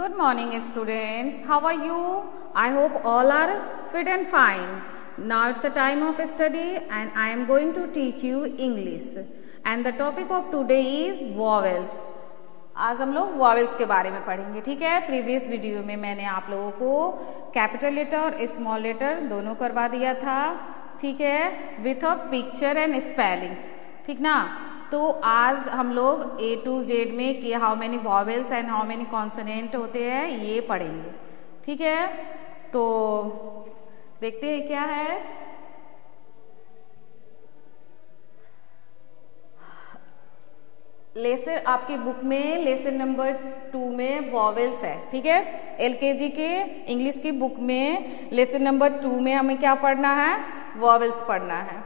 Good morning, students. How are you? I hope all are fit and fine. Now it's a time of study and I am going to teach you English. And the topic of today is vowels. आज हम लोग vowels के बारे में पढ़ेंगे, ठीक है। Previous video में मैंने आप लोगों को कैपिटल लेटर और स्मॉल लेटर दोनों करवा दिया था, ठीक है, with a picture and spellings, ठीक ना। तो आज हम लोग A to Z में कि how many vowels and how many consonant होते हैं ये पढ़ेंगे, ठीक है। तो देखते हैं क्या है। लेसन आपकी बुक में लेसन नंबर 2 में वॉवेल्स है, ठीक है। LKG के इंग्लिश की बुक में लेसन नंबर 2 में हमें क्या पढ़ना है, वॉवेल्स पढ़ना है।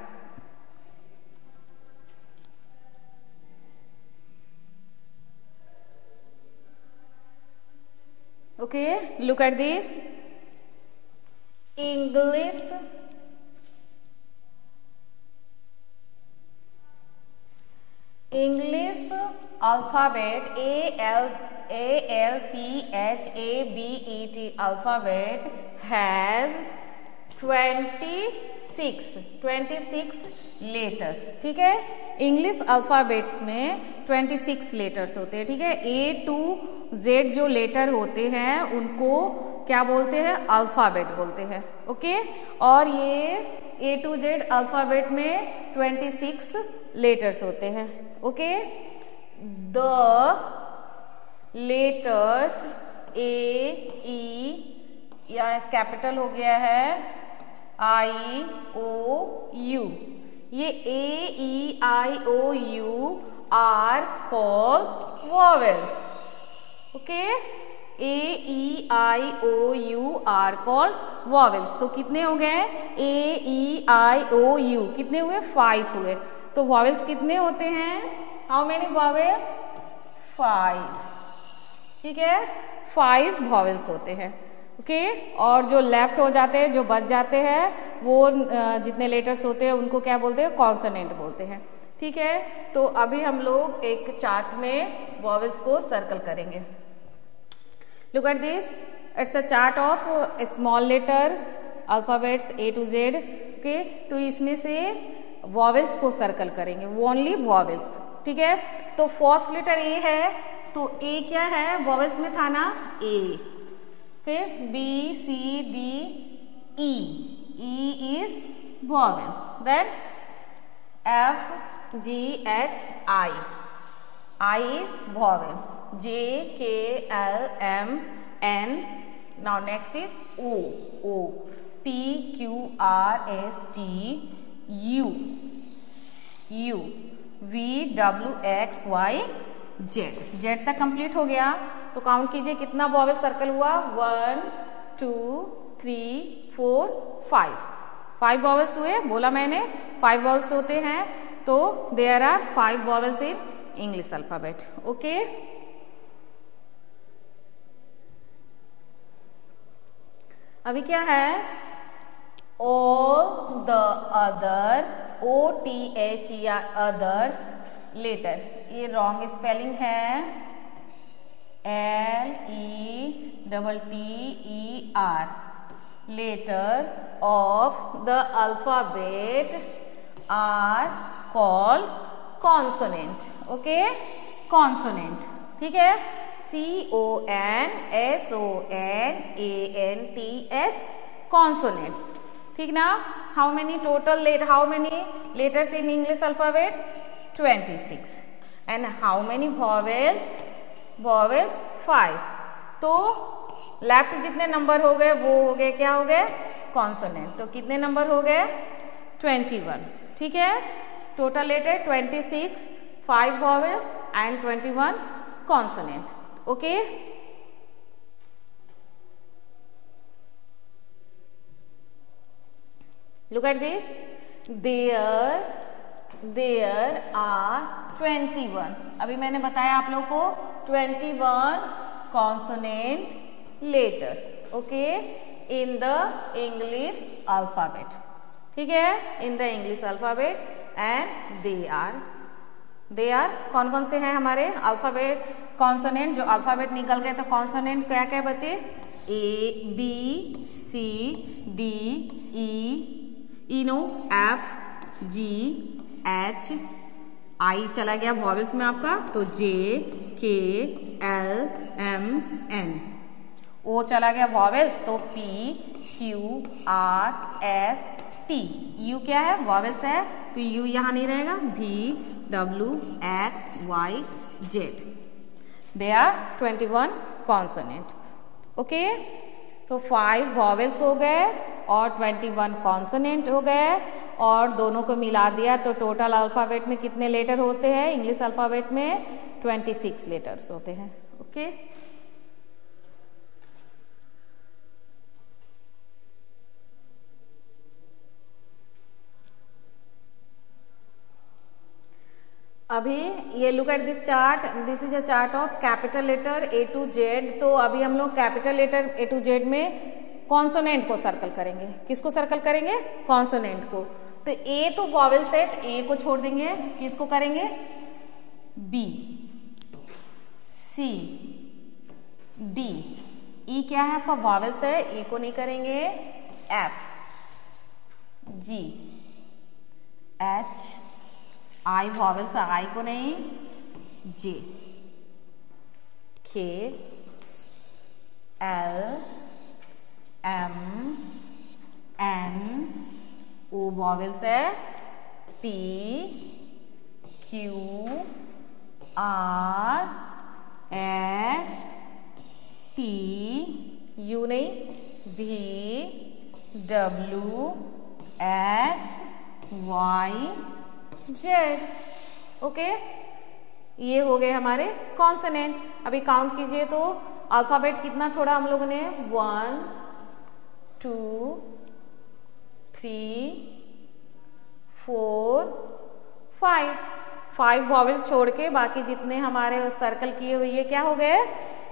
Okay, look at this. English alphabet ALPHABET alphabet has 26 letters, ठीक है। इंग्लिश अल्फाबेट्स में 26 लेटर्स होते हैं, ठीक है। A to Z जो लेटर होते हैं उनको क्या बोलते हैं, अल्फाबेट बोलते हैं, ओके। और ये A to Z अल्फाबेट में 26 लेटर्स होते हैं, okay. The letters A E या कैपिटल हो गया है IOU, ये AEIOU are called vowels, okay. AEIOU are called vowels. तो कितने हो गए, AEIOU कितने हुए, 5 हुए। तो वॉवेल्स कितने होते हैं, हाउ मेनी वॉवेल्स, 5, ठीक है। 5 वॉवेल्स होते हैं, ओके। और जो लेफ्ट हो जाते हैं, जो बच जाते हैं, वो जितने लेटर्स होते हैं उनको क्या बोलते हैं, कॉन्सोनेंट बोलते हैं, ठीक है। तो अभी हम लोग एक चार्ट में वॉवेल्स को सर्कल करेंगे। Look at this, it's a chart of small letter alphabets A to Z, okay. तो इसमें से वॉवेल्स को सर्कल करेंगे, ओनली वॉवेल्स, ठीक है। तो फर्स्ट लेटर A है, तो A क्या है, वॉवेल्स में था ना A, फिर B C D E is vowels, then F G H I is vowel, J K L M N, now next is O P Q R S T U V W X Y Z तक complete हो गया। तो count कीजिए कितना vowel circle हुआ, 1 2 3 4 5 vowels हुए, बोला मैंने 5 वॉवेल्स होते हैं। तो there are 5 vowels in English alphabet, okay. अभी क्या है, all the other OTHER others letter, ये रॉन्ग स्पेलिंग है, LETTER letter of the alphabet are called consonant, okay, consonant, ठीक है। CONSONANTS कॉन्सोनेंट्स, ठीक ना। How many letters in English alphabet, 26, and how many vowels 5। तो लेफ्ट जितने number हो गए वो हो गए, क्या हो गए, कॉन्सोनेंट। तो कितने नंबर हो गए, 21, ठीक है। Total letter 26, 5 vowels and 21 consonant, okay. Look at this, there are 21, अभी मैंने बताया आप लोग को 21 consonant letters, okay, in the English alphabet, ठीक है, in the English alphabet. And they are कौन कौन से हैं हमारे अल्फाबेट, कॉन्सोनेंट जो अल्फाबेट निकल गए, तो कॉन्सोनेंट क्या क्या बचे? A B C D E no F G H I चला गया वॉवेल्स में आपका, तो J K L M N। O चला गया वॉवेल्स, तो P Q R S T। U क्या है? वॉवेल्स है, तो U यहाँ नहीं रहेगा। V W X Y Z। They are 21 consonant. Okay, तो 5 वॉवेल्स हो गए और 21 कॉन्सोनेंट हो गए, और दोनों को मिला दिया तो टोटल अल्फाबेट में कितने लेटर होते हैं? इंग्लिश अल्फाबेट में 26 लेटर्स होते हैं। ओके, अभी ये look at this chart, this is a chart of capital letter A to Z। तो अभी हम लोग capital letter A to Z में कॉन्सोनेंट को सर्कल करेंगे। किसको सर्कल करेंगे? कॉन्सोनेंट को। तो A तो वॉवेल सेट, A को छोड़ देंगे, किसको करेंगे? B C D। E क्या है आपका? वॉवेल्स है, E को नहीं करेंगे। F G H I vowels, I को नहीं। J K L M N O vowels है। P Q R S T U नहीं। V W X Y Z। Okay, ये हो गए हमारे कॉन्सोनेंट। अभी काउंट कीजिए तो अल्फाबेट कितना छोड़ा हम लोगों ने? 1 2 3 4 5 वॉवेल्स छोड़ के बाकी जितने हमारे सर्कल किए हुए ये क्या हो गए?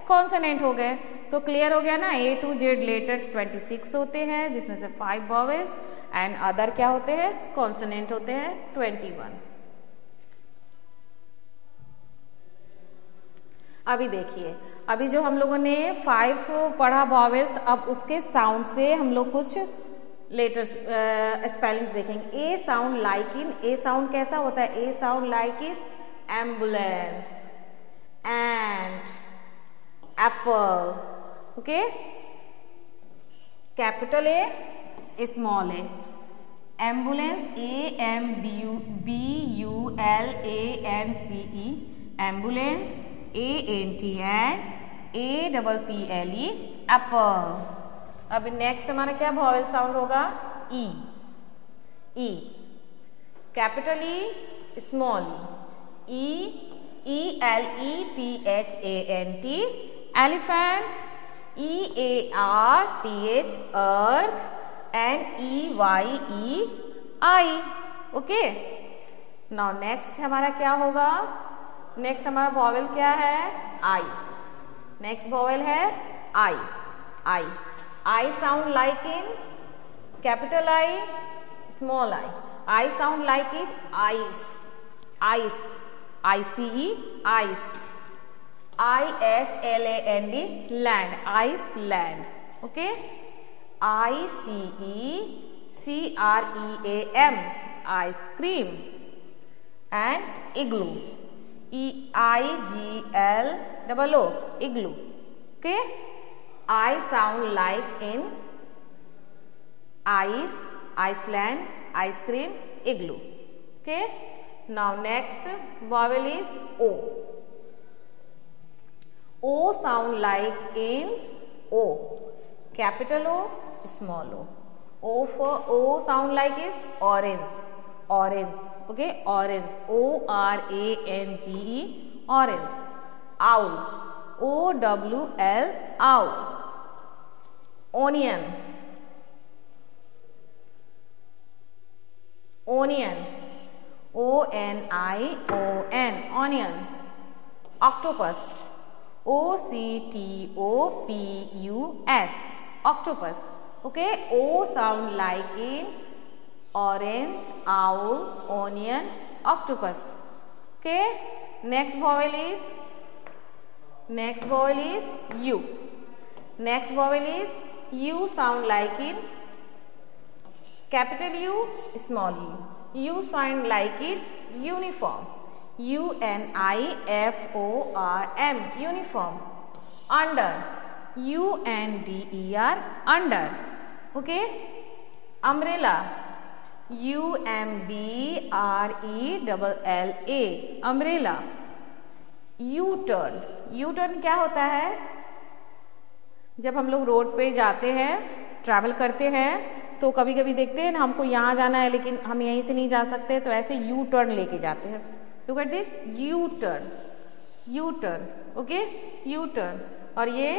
कॉन्सोनेंट हो गए। तो क्लियर हो गया ना, A to Z लेटर्स 26 होते हैं, जिसमें से 5 वॉवेल्स एंड अदर क्या होते हैं? कॉन्सोनेंट होते हैं 21। अभी देखिए, अभी जो हम लोगों ने 5 पढ़ा वॉवेल्स, अब उसके साउंड से हम लोग कुछ लेटर्स स्पेलिंग्स देखेंगे। A sound like in, A sound कैसा होता है? A sound like is ambulance, and apple. Okay, capital A, small A. Ambulance AMBULANCE, ambulance ANTAPPLE, apple. अभी नेक्स्ट हमारा क्या वॉवेल साउंड होगा? E. E capital E, small E. ELEPHANT, elephant. EARTH, earth, and EYEI। Okay, now next हमारा क्या होगा? Next हमारा vowel क्या है? आई। नेक्स्ट वॉवेल है I. I, I sound like in capital I, small I. I sound like is ice, ice, ICE, ice. ISLAND, land, ice land. Okay, ICECREAM, ice cream. And igloo, EIGLO, igloo. Okay, I sound like in ice, Iceland, ice cream, igloo. Okay, now next vowel is O. O sound like in O, capital O, small o. O for O sound like is orange, orange. Okay, orange, ORANGE, orange. Owl, OWL, owl. Onion, onion, ONION, onion. Octopus, OCTOPUS, octopus. Okay, O sound like in orange, owl, onion, octopus. Okay, next vowel is Next vowel is U. Next vowel is U sound like in capital U, small u. U sound like in uniform. UNIFORM, uniform. Under, UNDER, under. Okay. Umbrella, UMBRELLA, umbrella. U-turn, U-turn क्या होता है? जब हम लोग road पे जाते हैं, travel करते हैं, तो कभी कभी देखते हैं ना, हमको यहाँ जाना है लेकिन हम यहीं से नहीं जा सकते, तो ऐसे यू टर्न लेके जाते हैं. Look at this, U turn, U turn. Okay, U turn. और ये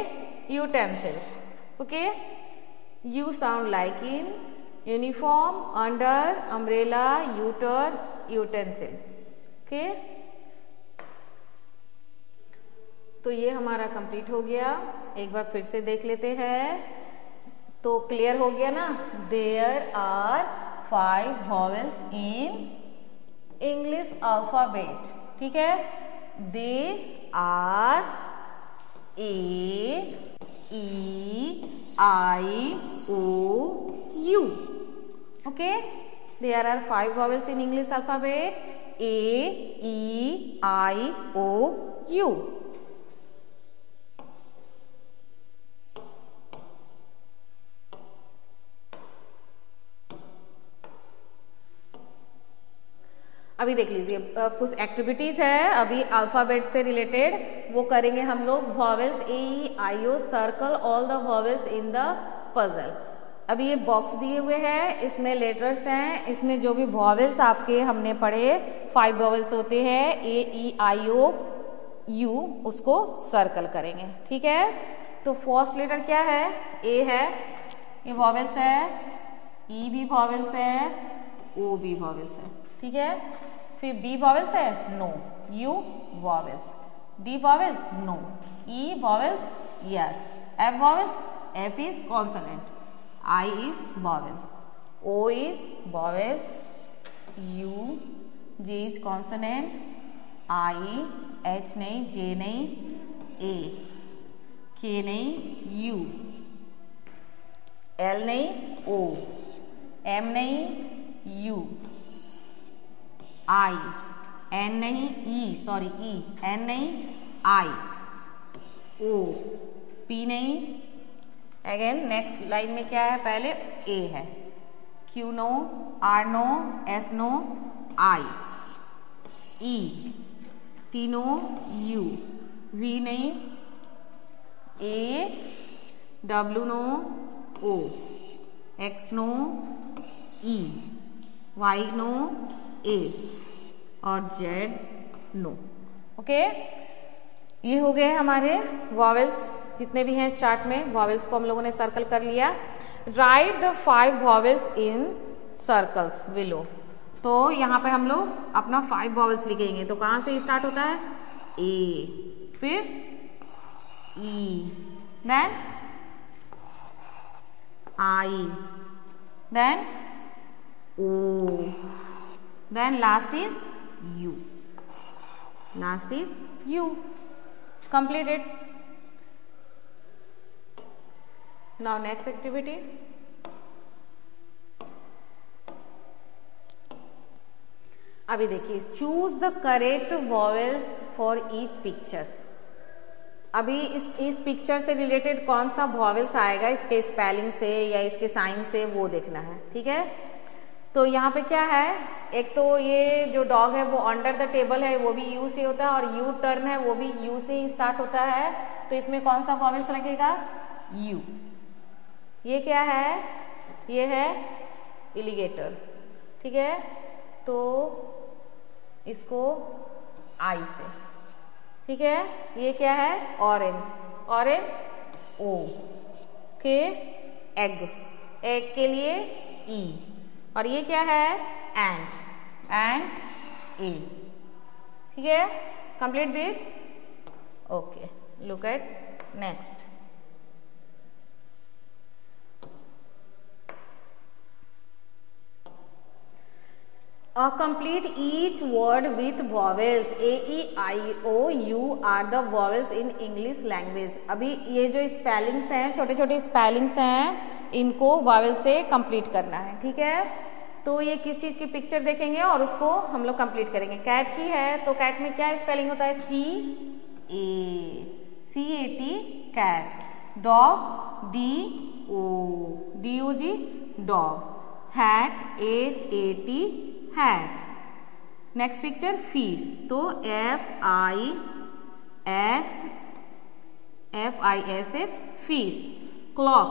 utensil. Okay, you sound like in uniform, under, umbrella, U turn, utensil. Okay, तो ये हमारा कंप्लीट हो गया. एक बार फिर से देख लेते हैं. तो क्लियर हो गया ना. There are 5 vowels in English alphabet. ठीक है. They are A, E, I, O, U. Okay, there are 5 vowels in English alphabet. A, E, I, O, U. अभी देख लीजिए, कुछ एक्टिविटीज है अभी अल्फाबेट से रिलेटेड, वो करेंगे हम लोग. Vowels AEIO, circle all the vowels in the puzzle. अभी ये बॉक्स दिए हुए हैं, इसमें लेटर्स हैं. इसमें जो भी वॉवेल्स आपके हमने पढ़े, 5 वॉवेल्स होते हैं, AEIO U, उसको सर्कल करेंगे. ठीक है. तो फर्स्ट लेटर क्या है? A है, ये वॉवेल्स है. E भी वॉवेल्स है, O भी वॉवेल्स है. ठीक है. फिर B वॉवेल्स है, no. U vowels. D vowels, no. E vowels, yes. F vowels, F इज कॉन्सोनेंट. I इज वॉवेल्स. O इज वॉवेल्स. U, G इज कॉन्सोनेंट. I, H नहीं, J नहीं, A, K नहीं, U, L नहीं, O, M नहीं, U, I, N नहीं, E, सॉरी E, N नहीं, I, O, P नहीं. अगेन नेक्स्ट लाइन में क्या है? पहले A है. Q no, R no, S no, I, E, T no, U, V नहीं, A, W no, O, X no, E, Y no, A और Z no. Okay, ये हो गए हमारे वॉवेल्स. जितने भी हैं चार्ट में, वॉवेल्स को हम लोगों ने सर्कल कर लिया. Right the 5 vowels in circles below. तो यहाँ पे हम लोग अपना 5 वॉवेल्स लिखेंगे. तो कहाँ से स्टार्ट होता है? A, फिर E, then I, then O, then last is U. Last is U. Completed. Now next activity. अभी देखिए, choose the correct vowels for each pictures. अभी इस पिक्चर से रिलेटेड कौन सा वॉवेल्स आएगा, इसके स्पेलिंग से या इसके साइन से, वो देखना है. ठीक है. तो यहाँ पे क्या है? एक तो ये जो डॉग है वो अंडर द टेबल है, वो भी यू से होता है. और यू टर्न है, वो भी यू से ही स्टार्ट होता है. तो इसमें कौन सा वॉवेल्स लगेगा? यू. ये क्या है? ये है एलिगेटर. ठीक है. तो इसको आई से. ठीक है. ये क्या है? Orange. Orange okay egg. Egg के लिए ई. और ये क्या है? एंड. एंड ए. ठीक है. Complete this. Okay, look eight next. Complete each word with vowels. A, E, I, O, U are the vowels in English language. अभी ये जो स्पेलिंग्स हैं, छोटे छोटे स्पेलिंग्स हैं, इनको वॉवेल से कंप्लीट करना है, ठीक है। तो ये किस चीज़ की पिक्चर देखेंगे और उसको हम लोग कंप्लीट करेंगे। कैट की है, तो कैट में क्या स्पेलिंग होता है? C-A-T, cat. Dog, D-O-G, dog. Hat, H-A-T, hat. Next picture fish, तो F-I-S-H, fish. Clock,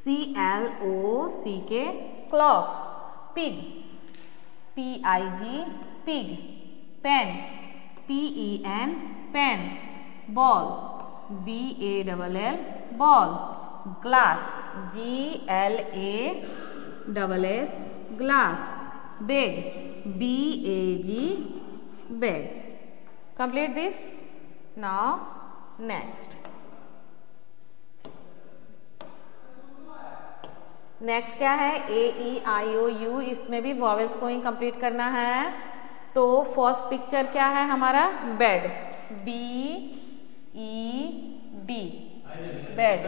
C-L-O-C-K, clock. Pig, P-I-G, pig. Pen, P-E-N, pen. Ball, B-A-L-L, ball. Glass, G-L-A-S-S, glass. Bag, B-A-G, bag. Complete this. Now next क्या है? A-E-I-O-U, इसमें भी vowels को ही complete करना है। तो first picture क्या है हमारा? Bed, B-E-D, bed.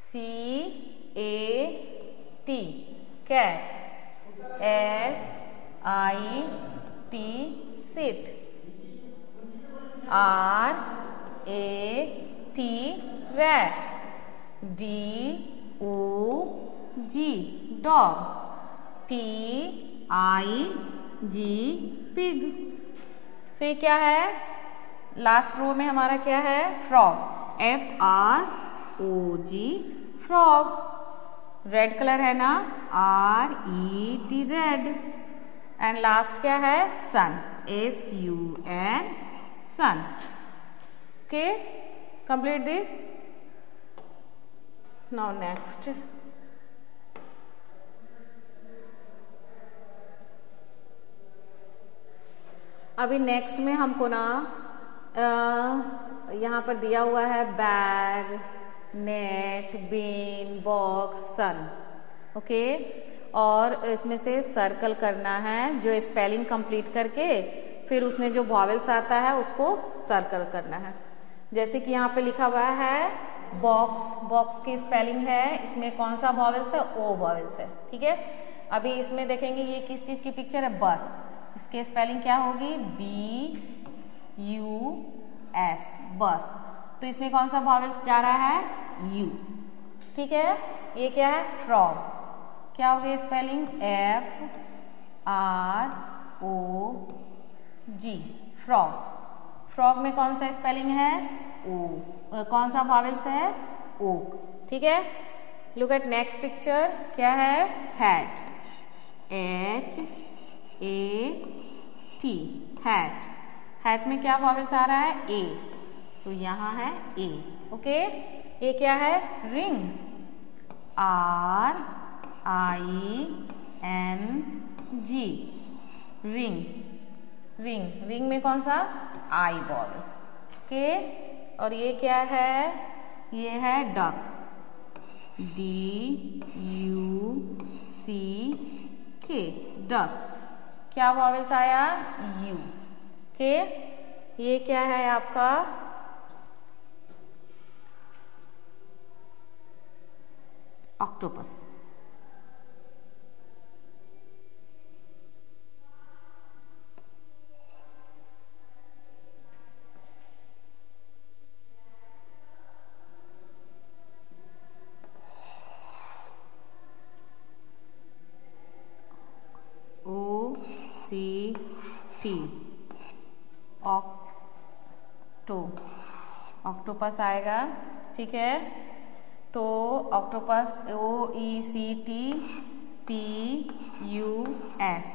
C-A-T, cat. S-I-T, sit. R-A-T, rat. D-O-G, dog. P-I-G, pig. फिर क्या है? लास्ट रो में हमारा क्या है? Frog, F-R-O-G, frog. Red colour है ना, R-E-T, रेड। एंड लास्ट क्या है? Sun, S-U-N, sun. Okay, complete this. Now next अभी नेक्स्ट में हमको ना यहाँ पर दिया हुआ है bag, net, bean, box, sun. Okay, और इसमें से सर्कल करना है, जो स्पेलिंग कंप्लीट करके फिर उसमें जो वॉवेल्स आता है उसको सर्कल करना है। जैसे कि यहाँ पे लिखा हुआ है बॉक्स, बॉक्स की स्पेलिंग है, इसमें कौन सा वॉवेल्स है? O वॉवेल्स है, ठीक है। अभी इसमें देखेंगे ये किस चीज़ की पिक्चर है? बस। इसके स्पेलिंग क्या होगी? B-U-S, बस। तो इसमें कौन सा वॉवेल्स जा रहा है? U, ठीक है। ये क्या है? फ्रॉग। क्या हो गया स्पेलिंग? F-R-O-G, frog. फ्रॉग में कौन सा स्पेलिंग है? O। कौन सा वॉवेल्स है? ओक, ठीक है। लुक एट नेक्स्ट पिक्चर, क्या है? Hat, H-A-T, hat. हैट में क्या वॉवेल्स आ रहा है? A, तो यहाँ है A, ओके। ये क्या है? Ring, R-I-N-G, ring. रिंग में कौन सा? I vowels, okay. और ये क्या है? ये है डक, D-U-C-K, डक। क्या वॉवेल्स आया? U, okay. ये क्या है आपका? ऑक्टोपस। O-C-T, ऑक्टोपस आएगा, ठीक है। तो ऑक्टोपस O-E-C-T-P-U-S,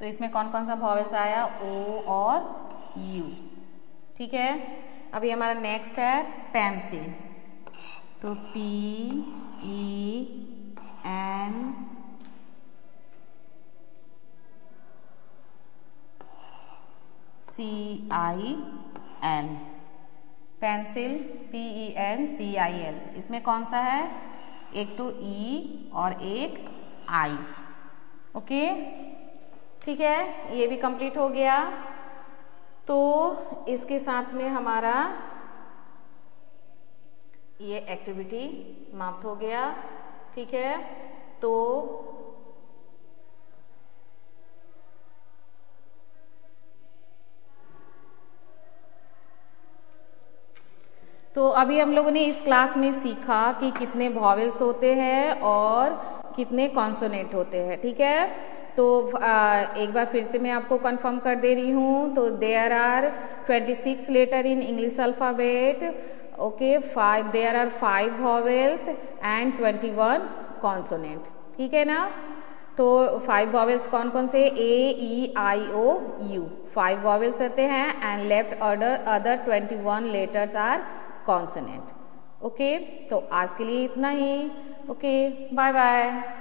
तो इसमें कौन कौन सा वॉवेल्स आया, ओ और यू, ठीक है। अभी हमारा नेक्स्ट है पेंसिल, तो P E N C I L, pencil PENCIL। इसमें कौन सा है, एक तो E और एक I, ओके, ठीक है, ये भी कंप्लीट हो गया। तो इसके साथ में हमारा ये एक्टिविटी समाप्त हो गया, ठीक है। तो अभी हम लोगों ने इस क्लास में सीखा कि कितने वॉवेल्स होते हैं और कितने कॉन्सोनेंट होते हैं, ठीक है। तो एक बार फिर से मैं आपको कंफर्म कर दे रही हूँ। तो there are 26 letter in English alphabet, okay, there are 5 vowels and 21 consonant, ठीक है ना। तो 5 वॉवेल्स कौन कौन से, A E I O U, 5 vowels होते हैं and left other 21 letters are consonant, okay. तो आज के लिए इतना ही, ओके, बाय बाय।